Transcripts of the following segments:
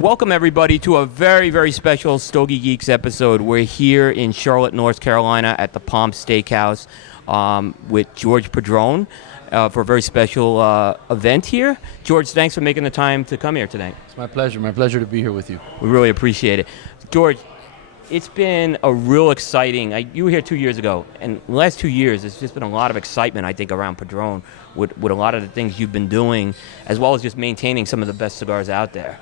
Welcome, everybody, to a very, very special Stogie Geeks episode. We're here in Charlotte, North Carolina at the Palm Steakhouse with George Padrón for a very special event here. George, thanks for making the time to come here today. It's my pleasure. My pleasure to be here with you. We really appreciate it. George, it's been a real exciting, you were here 2 years ago, and the last 2 years, there's just been a lot of excitement, I think, around Padrón with a lot of the things you've been doing, as well as just maintaining some of the best cigars out there.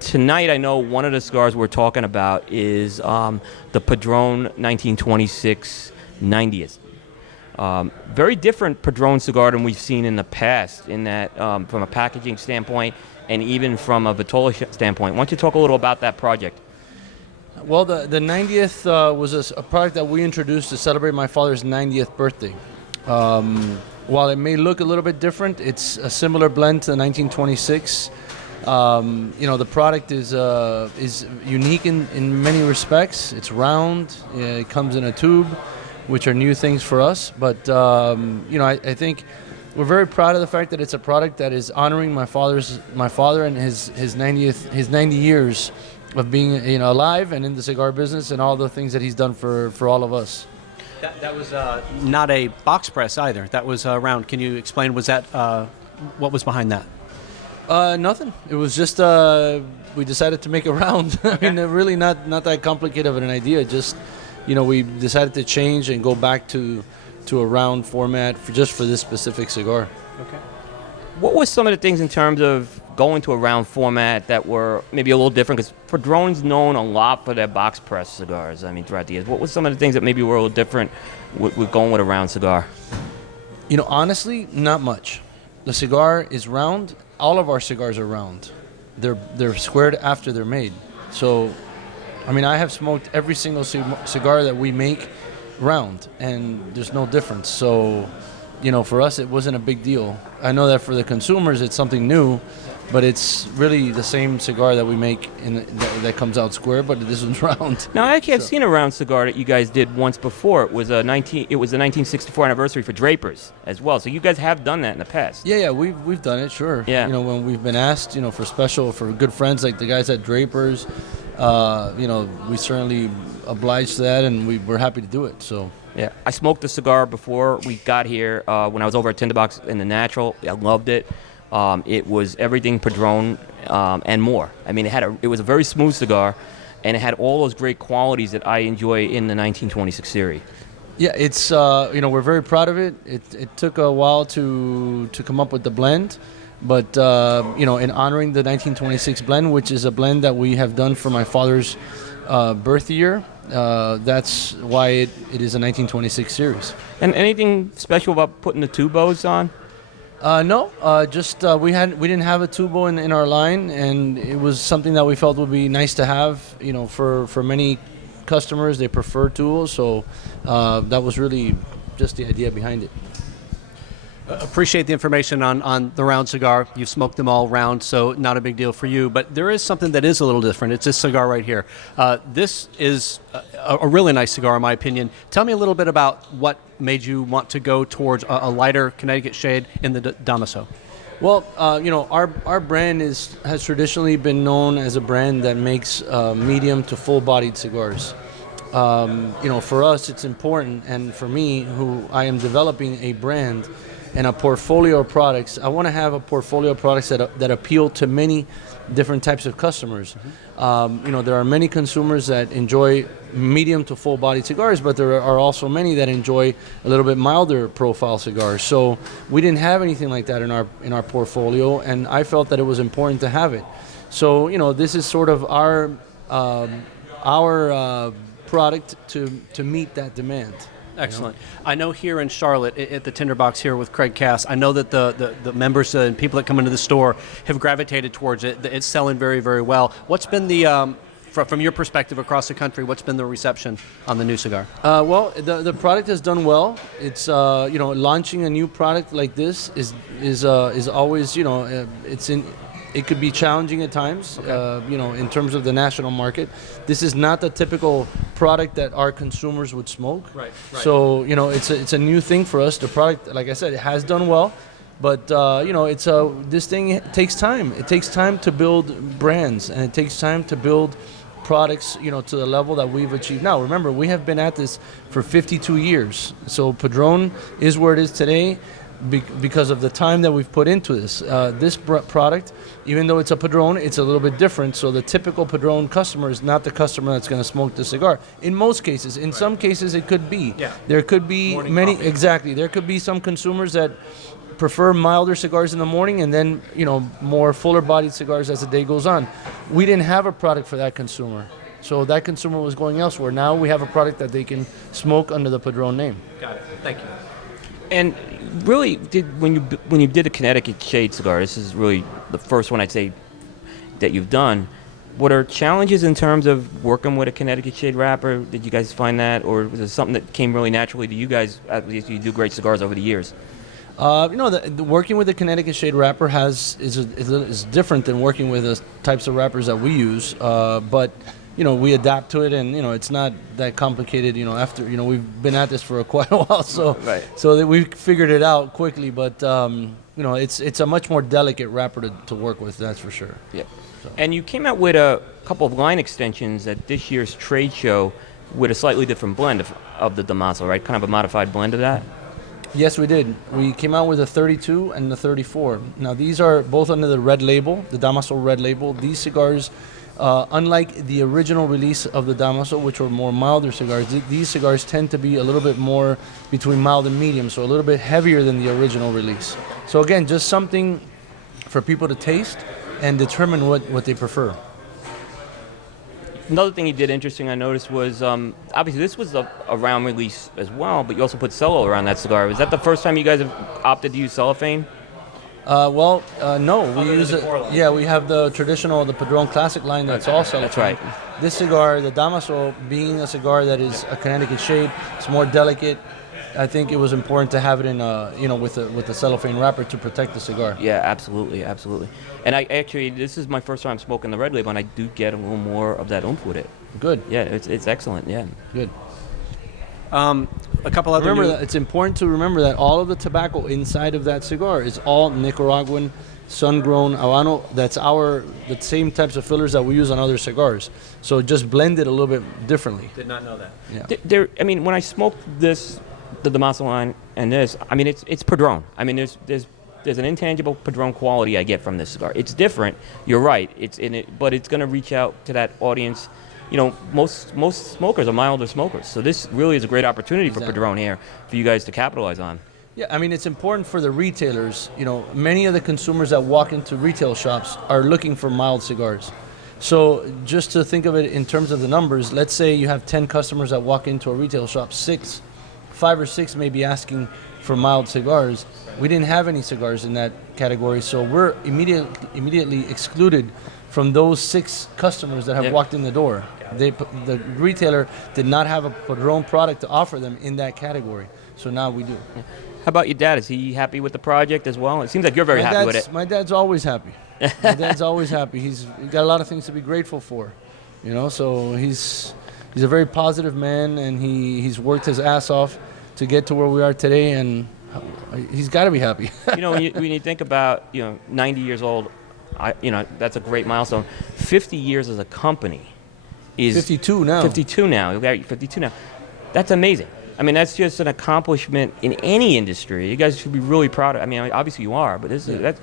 Tonight, I know one of the cigars we're talking about is the Padrón 1926 90th. Very different Padrón cigar than we've seen in the past, in that from a packaging standpoint and even from a Vitola standpoint. Why don't you talk a little about that project? Well, the 90th was a product that we introduced to celebrate my father's 90th birthday. While it may look a little bit different, it's a similar blend to the 1926. The product is unique in many respects. It's round. It comes in a tube, which are new things for us. But I think we're very proud of the fact that it's a product that is honoring my father and his 90 years of being alive and in the cigar business and all the things that he's done for all of us. That was not a box press either. That was round. Can you explain? Was that what was behind that? Nothing. It was just we decided to make a round. Okay. I mean, really not that complicated of an idea. Just we decided to change and go back to a round format for this specific cigar. Okay. What were some of the things in terms of going to a round format that were maybe a little different? Because Padrón's known a lot for their box press cigars, throughout the years. What were some of the things that maybe were a little different with going with a round cigar? Honestly, not much. The cigar is round. All of our cigars are round. They're squared after they're made. So, I have smoked every single cigar that we make round, and there's no difference. So, for us, it wasn't a big deal. I know that for the consumers, it's something new, but it's really the same cigar that we make that comes out square, but this one's round. Now, actually, I've seen a round cigar that you guys did once before. It was the 1964 anniversary for Drapers as well. So you guys have done that in the past. Yeah, we've done it, sure. Yeah. When we've been asked, for good friends like the guys at Drapers, we certainly obliged to that, and we're happy to do it. So. Yeah, I smoked the cigar before we got here when I was over at Tinderbox in the Natural. I loved it. It was everything Padrón and more. It was a very smooth cigar, and it had all those great qualities that I enjoy in the 1926 series. Yeah, it's we're very proud of it. It took a while to come up with the blend, but in honoring the 1926 blend, which is a blend that we have done for my father's birth year. That's why it is a 1926 series. And anything special about putting the tubos on? No, we didn't have a tubo in our line, and it was something that we felt would be nice to have. For many customers, they prefer tools, so that was really just the idea behind it. Appreciate the information on the round cigar. You've smoked them all round, so not a big deal for you. But there is something that is a little different. It's this cigar right here. This is a really nice cigar, in my opinion. Tell me a little bit about what made you want to go towards a lighter Connecticut shade in the Damaso. Well, our brand has traditionally been known as a brand that makes medium to full-bodied cigars. For us, it's important, and for me, who I am developing a brand and a portfolio of products, I want to have a portfolio of products that appeal to many different types of customers. Mm-hmm. There are many consumers that enjoy medium to full-bodied cigars, but there are also many that enjoy a little bit milder profile cigars. So we didn't have anything like that in our portfolio, and I felt that it was important to have it. So this is sort of our product to meet that demand. Excellent. I know here in Charlotte at the Tinderbox here with Craig Cass, I know that the members and people that come into the store have gravitated towards it. It's selling very, very well. What's been the, from your perspective across the country, what's been the reception on the new cigar? Well, the product has done well. It's launching a new product like this is always it could be challenging at times. Okay. In terms of the national market, this is not the typical product that our consumers would smoke. Right. So it's a new thing for us. The product, like I said, it has done well. But it's this thing takes time. It takes time to build brands, and it takes time to build products, to the level that we've achieved now. Remember, we have been at this for 52 years. So Padrón is where it is today because of the time that we've put into this. This product, even though it's a Padrón, it's a little bit different. So the typical Padrón customer is not the customer that's going to smoke the cigar. In most cases, in some cases, it could be. Yeah. There could be many. Coffee. Exactly. There could be some consumers that prefer milder cigars in the morning, and then more fuller-bodied cigars as the day goes on. We didn't have a product for that consumer, so that consumer was going elsewhere. Now we have a product that they can smoke under the Padrón name. Got it. Thank you. And really, when you did a Connecticut Shade cigar, this is really the first one I'd say that you've done. What are challenges in terms of working with a Connecticut Shade wrapper? Did you guys find that, or was it something that came really naturally to you guys? At least you do great cigars over the years. The working with the Connecticut Shade wrapper is different than working with the types of wrappers that we use. But we adapt to it, and it's not that complicated. After we've been at this for quite a while, so Right. so that we figured it out quickly. But it's a much more delicate wrapper to work with. That's for sure. Yeah. And you came out with a couple of line extensions at this year's trade show with a slightly different blend of the Damaso, right? Kind of a modified blend of that. Yes, we did. We came out with a 32 and the 34. Now, these are both under the red label, the Damaso red label. These cigars, unlike the original release of the Damaso, which were more milder cigars, these cigars tend to be a little bit more between mild and medium, so a little bit heavier than the original release. So again, just something for people to taste and determine what they prefer. Another thing you did interesting I noticed was, obviously this was a round release as well, but you also put cello around that cigar. Was that the first time you guys have opted to use cellophane? No, we use it. Yeah, we have the traditional, the Padrón Classic line that's all cellophane. That's right. This cigar, the Damaso, being a cigar that is a Connecticut Shade, it's more delicate. I think it was important to have it in with a cellophane wrapper to protect the cigar. Yeah, absolutely. And this is my first time smoking the red label, and I do get a little more of that oomph with it. Good. Yeah, it's excellent. Yeah. Good. A couple other. Remember that it's important to remember that all of the tobacco inside of that cigar is all Nicaraguan, sun-grown Habano. That's the same types of fillers that we use on other cigars. So just blend it a little bit differently. Did not know that. Yeah. When I smoked this, the Damaso line, and this, it's Padrón. There's an intangible Padrón quality I get from this cigar. It's different. You're right. It's in it, but it's going to reach out to that audience. Most smokers are milder smokers, so this really is a great opportunity for Padrón here for you guys to capitalize on. Yeah, it's important for the retailers. Many of the consumers that walk into retail shops are looking for mild cigars. So just to think of it in terms of the numbers, let's say you have 10 customers that walk into a retail shop, 5 or 6 may be asking for mild cigars. We didn't have any cigars in that category, so we're immediately excluded from those 6 customers that have walked in the door. The retailer did not have a Padrón product to offer them in that category, so now we do. How about your dad? Is he happy with the project as well? It seems like you're very happy with it. My dad's always happy. My dad's always happy. He's got a lot of things to be grateful for, so he's a very positive man, and he's worked his ass off to get to where we are today, and he's got to be happy. When you think about 90 years old, that's a great milestone. 50 years as a company is 52 now. 52 now. 52 now. That's amazing. That's just an accomplishment in any industry. You guys should be really proud of. Obviously you are, but so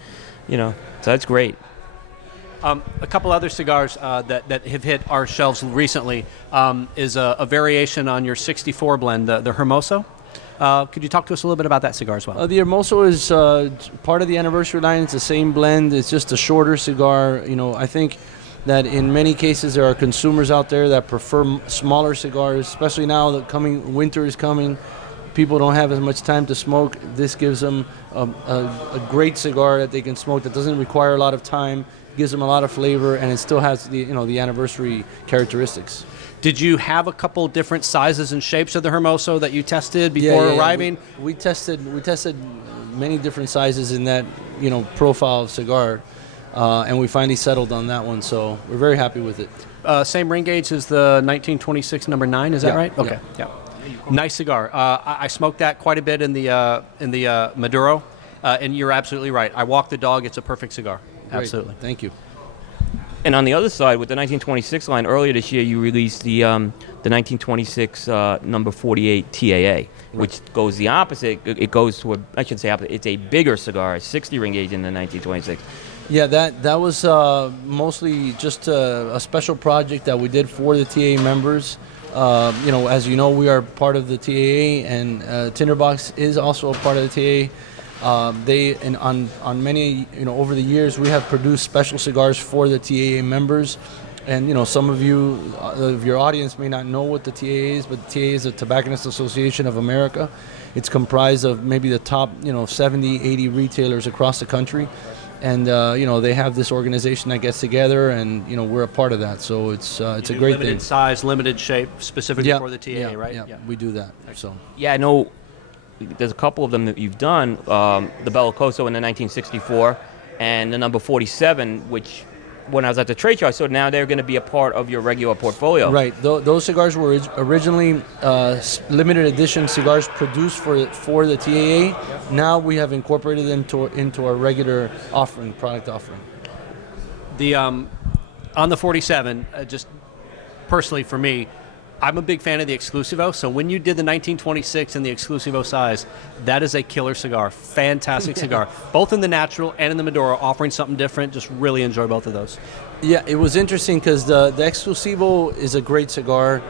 that's great. A couple other cigars that have hit our shelves recently is a variation on your 64 blend, the Hermoso. Could you talk to us a little bit about that cigar as well? The Hermoso is part of the anniversary line. It's the same blend. It's just a shorter cigar. I think that in many cases there are consumers out there that prefer smaller cigars, especially now that winter is coming. People don't have as much time to smoke. This gives them a great cigar that they can smoke that doesn't require a lot of time, gives them a lot of flavor, and it still has the anniversary characteristics. Did you have a couple different sizes and shapes of the Hermoso that you tested before arriving? We tested many different sizes in that profile of cigar, and we finally settled on that one. So we're very happy with it. Same ring gauge as the 1926 number 9. Is that right? Okay. Yeah. Nice cigar. I smoked that quite a bit in the Maduro, And you're absolutely right. I walk the dog. It's a perfect cigar. Great. Absolutely. Thank you. And on the other side, with the 1926 line, earlier this year you released the 1926 number 48 TAA, which goes the opposite. It goes to I shouldn't say opposite. It's a bigger cigar, a 60 ring gauge in the 1926. Yeah, that was mostly just a special project that we did for the TAA members. As you know, we are part of the TAA, and Tinderbox is also a part of the TAA. On many, over the years, we have produced special cigars for the TAA members. And, some of your audience may not know what the TAA is, but the TAA is the Tobacconists Association of America. It's comprised of maybe the top, 70, 80 retailers across the country. And, they have this organization that gets together, and, we're a part of that. So it's a great limited thing. size, limited shape, specifically for the TAA, right? Yeah, we do that. So. Yeah, I know. There's a couple of them that you've done. The Bellicoso in the 1964, and the number 47, which when I was at the trade show, I saw now they're going to be a part of your regular portfolio. Right. Those cigars were originally limited edition cigars produced for the TAA. Now we have incorporated them into our regular product offering. The on the 47, just personally for me, I'm a big fan of the Exclusivo. So when you did the 1926 and the Exclusivo size, that is a killer cigar. Fantastic cigar. Both in the natural and in the Maduro, offering something different. Just really enjoy both of those. Yeah, it was interesting because the Exclusivo is a great cigar.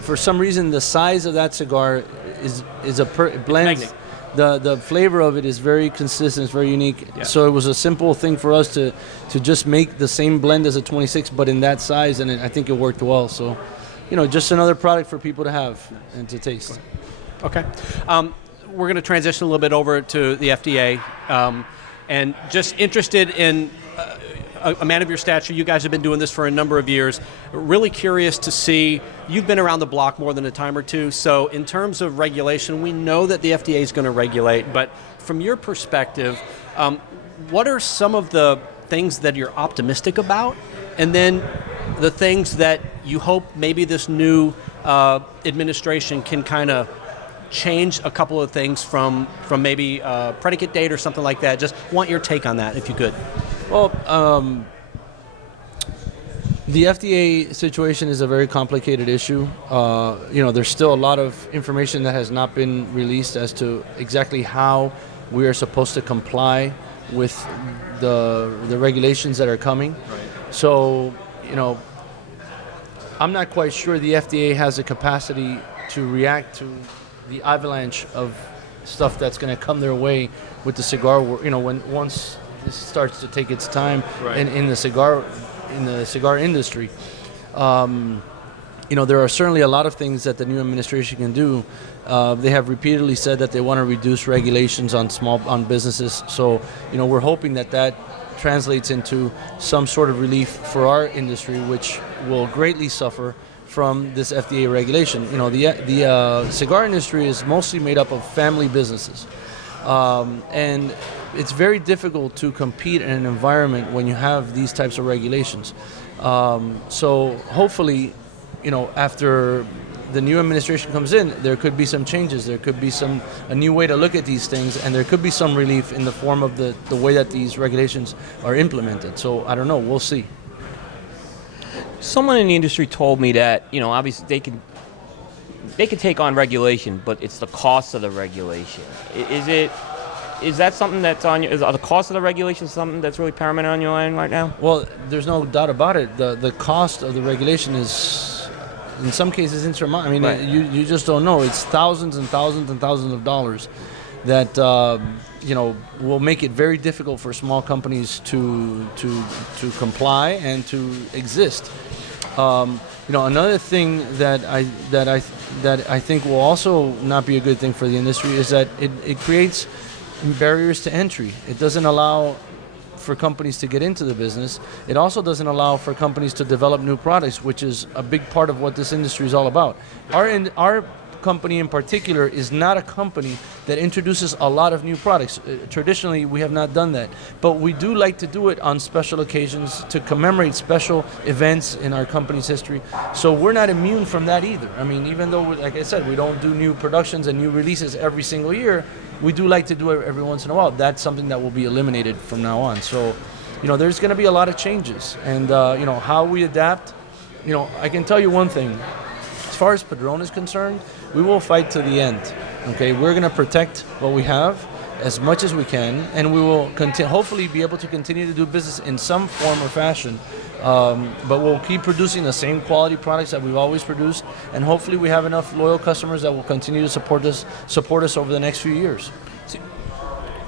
For some reason, the size of that cigar it blends. Magnific. The flavor of it is very consistent, it's very unique. Yeah. So it was a simple thing for us to just make the same blend as a 26, but in that size, and I think it worked well. So, just another product for people to have and to taste. Okay. We're going to transition a little bit over to the FDA, and just interested in a man of your stature. You guys have been doing this for a number of years. Really curious to see, you've been around the block more than a time or two, so in terms of regulation, we know that the FDA is going to regulate, but from your perspective, what are some of the things that you're optimistic about, and then the things that you hope maybe this new administration can kind of change a couple of things from maybe predicate date or something like that? Just want your take on that, if you could. Well, the FDA situation is a very complicated issue. There's still a lot of information that has not been released as to exactly how we are supposed to comply with the regulations that are coming. Right. So, I'm not quite sure the FDA has the capacity to react to the avalanche of stuff that's going to come their way with the cigar. Once this starts to take its time in the cigar industry. There are certainly a lot of things that the new administration can do. They have repeatedly said that they want to reduce regulations on businesses. So, we're hoping that translates into some sort of relief for our industry, which will greatly suffer from this FDA regulation. The cigar industry is mostly made up of family businesses, and it's very difficult to compete in an environment when you have these types of regulations. So hopefully, after the new administration comes in, there could be some changes. There could be a new way to look at these things, and there could be some relief in the form of the way that these regulations are implemented. So I don't know. We'll see. Someone in the industry told me that, obviously they can take on regulation, but it's the cost of the regulation. Is that something that's on your? Are the cost of the regulation something that's really paramount on your mind right now? Well, there's no doubt about it. The cost of the regulation is, in some cases, insurmountable. I mean, Right. you just don't know. It's thousands and thousands and thousands of dollars that will make it very difficult for small companies to comply and to exist. Another thing that I think will also not be a good thing for the industry is that it creates barriers to entry. It doesn't allow for companies to get into the business. It also doesn't allow for companies to develop new products, which is a big part of what this industry is all about. Our company in particular is not a company that introduces a lot of new products. Traditionally, we have not done that. But we do like to do it on special occasions to commemorate special events in our company's history. So we're not immune from that either. I mean, even though, like I said, we don't do new productions and new releases every single year, we do like to do it every once in a while. That's something that will be eliminated from now on. So, there's going to be a lot of changes, and how we adapt. I can tell you one thing. As far as Padrón is concerned, we will fight to the end. Okay, we're going to protect what we have as much as we can, and we will hopefully be able to continue to do business in some form or fashion. But we'll keep producing the same quality products that we've always produced, and hopefully we have enough loyal customers that will continue to support us over the next few years.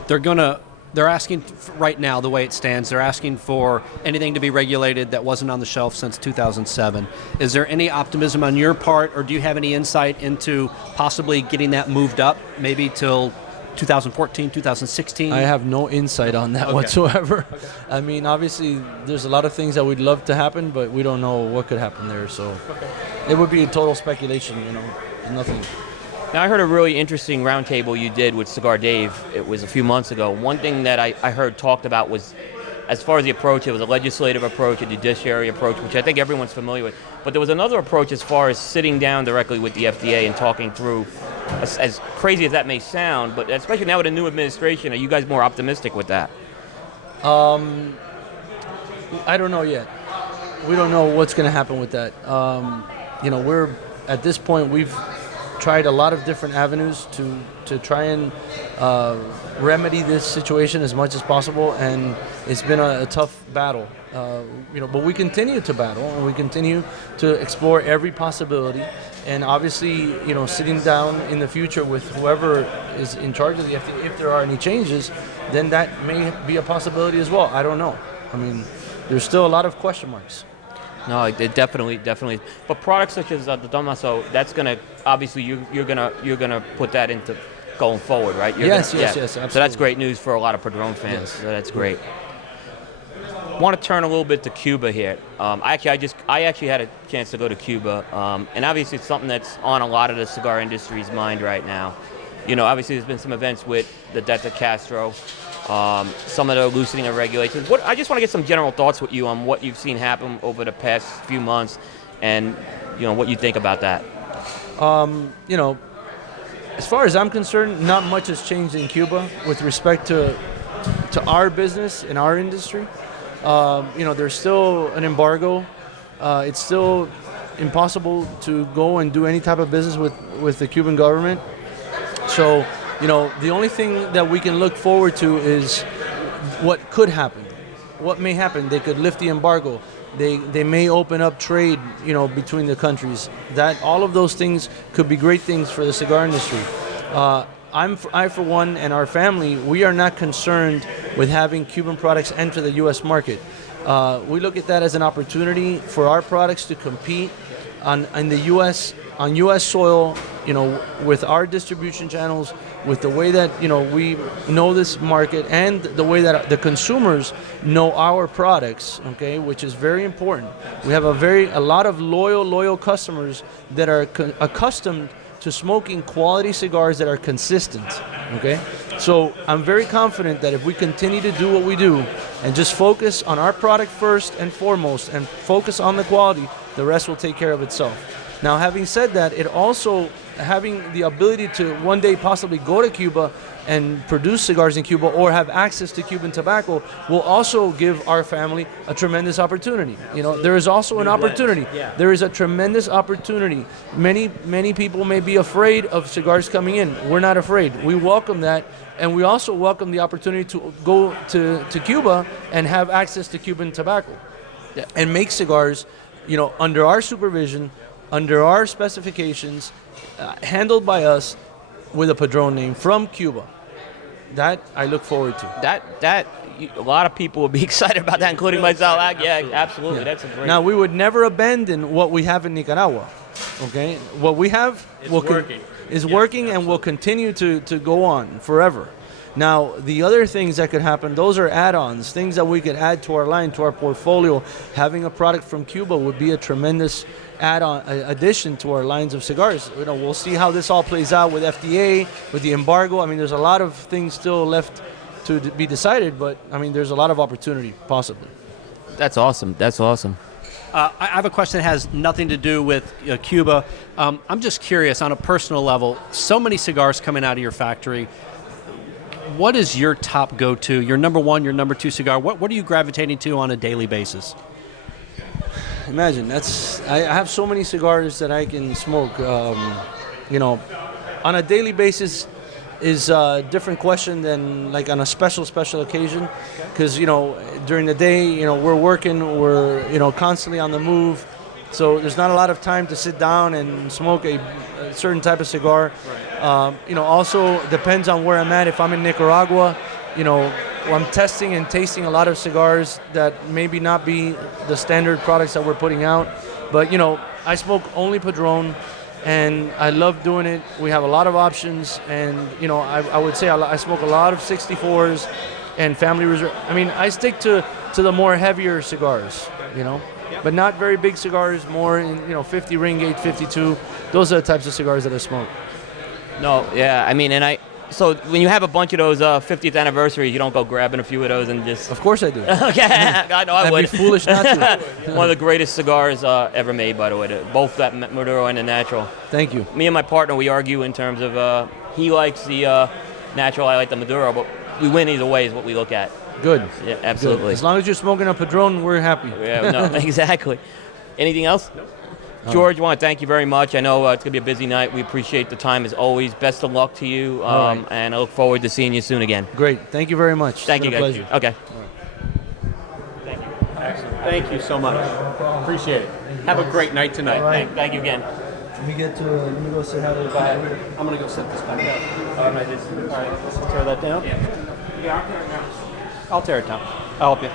They're asking right now, the way it stands, they're asking for anything to be regulated that wasn't on the shelf since 2007. Is there any optimism on your part, or do you have any insight into possibly getting that moved up, maybe till 2014, 2016? I have no insight on that whatsoever. Okay. I mean, obviously, there's a lot of things that we'd love to happen, but we don't know what could happen there. So it would be a total speculation, nothing. Now, I heard a really interesting roundtable you did with Cigar Dave. It was a few months ago. One thing that I heard talked about was, as far as the approach, it was a legislative approach, a judiciary approach, which I think everyone's familiar with. But there was another approach as far as sitting down directly with the FDA and talking through, as crazy as that may sound, but especially now with a new administration, are you guys more optimistic with that? I don't know yet. We don't know what's going to happen with that. We're, at this point, we've tried a lot of different avenues to try and remedy this situation as much as possible, and it's been a tough battle. But we continue to battle, and we continue to explore every possibility. And obviously, sitting down in the future with whoever is in charge of the FDA, if there are any changes, then that may be a possibility as well. I don't know. I mean, there's still a lot of question marks. No, it definitely. But products such as the Damaso, that's gonna obviously you're gonna put that into going forward, right? Yes, absolutely. So that's great news for a lot of Padrón fans. Yes. So that's great. Want to turn a little bit to Cuba here. I actually had a chance to go to Cuba, and obviously it's something that's on a lot of the cigar industry's mind right now. Obviously there's been some events with the death of Castro. Some of the loosening of regulations. I just want to get some general thoughts with you on what you've seen happen over the past few months, and what you think about that. As far as I'm concerned, not much has changed in Cuba with respect to our business and our industry. There's still an embargo. It's still impossible to go and do any type of business with the Cuban government. So, the only thing that we can look forward to is what could happen. What may happen? They could lift the embargo. They may open up trade, between the countries. That all of those things could be great things for the cigar industry. I, for one, and our family, we are not concerned with having Cuban products enter the U.S. market. We look at that as an opportunity for our products to compete on U.S. soil, with our distribution channels, with the way that we know this market, and the way that the consumers know our products, okay, which is very important. We have a lot of loyal customers that are accustomed to smoking quality cigars that are consistent, okay? So I'm very confident that if we continue to do what we do and just focus on our product first and foremost and focus on the quality, the rest will take care of itself. Now, having said that, it also having the ability to one day possibly go to Cuba and produce cigars in Cuba or have access to Cuban tobacco will also give our family a tremendous opportunity. There is also an opportunity. There is a tremendous opportunity. Many people may be afraid of cigars coming in. We're not afraid. We welcome that, and we also welcome the opportunity to go to Cuba and have access to Cuban tobacco and make cigars, under our supervision, under our specifications, handled by us with a Padrón name from Cuba. That I look forward to. That a lot of people will be excited about that, including myself. Yeah, absolutely. Yeah. That's a great. Now, we would never abandon what we have in Nicaragua. Okay, what we have is working and will continue to go on forever. Now, the other things that could happen, those are add-ons, things that we could add to our line, to our portfolio. Having a product from Cuba would be a tremendous add-on, addition to our lines of cigars. We'll see how this all plays out with FDA, with the embargo. I mean, there's a lot of things still left to be decided, but I mean, there's a lot of opportunity, possibly. That's awesome. I have a question that has nothing to do with Cuba. I'm just curious, on a personal level, so many cigars coming out of your factory. What is your top go-to, your number one, your number two cigar? What are you gravitating to on a daily basis? Imagine I have so many cigars that I can smoke. You know, on a daily basis is a different question than like on a special occasion, because during the day we're working, we're constantly on the move, so there's not a lot of time to sit down and smoke a certain type of cigar. Also depends on where I'm at. If I'm in Nicaragua, I'm testing and tasting a lot of cigars that maybe not be the standard products that we're putting out. But, I smoke only Padrón, and I love doing it. We have a lot of options, and, I would say I smoke a lot of 64s and Family Reserve. I mean, I stick to the more heavier cigars, but not very big cigars, more in, 50 ring gauge, 52. Those are the types of cigars that I smoke. No, yeah, I mean, so when you have a bunch of those 50th anniversaries, you don't go grabbing a few of those and just... Of course I do. Okay, I know I I'd would. be foolish not to. One of the greatest cigars ever made, by the way, both that Maduro and the natural. Thank you. Me and my partner, we argue in terms of he likes the natural, I like the Maduro, but we win either way is what we look at. Good. Yeah, absolutely. Good. As long as you're smoking a Padrón, we're happy. Yeah, no, exactly. Anything else? Nope. George, I want to thank you very much. I know it's going to be a busy night. We appreciate the time as always. Best of luck to you, right. and I look forward to seeing you soon again. Great. Thank you very much. Thank you, It's been guys. a pleasure. Okay. Thank you. Excellent. Thank you so much. Appreciate it. Have a great night tonight. Thank you again. Let me go say hi to the I'm going to go set this back up. All right, let's tear that down. Yeah, I'll tear it down. I'll tear it down. I'll help you.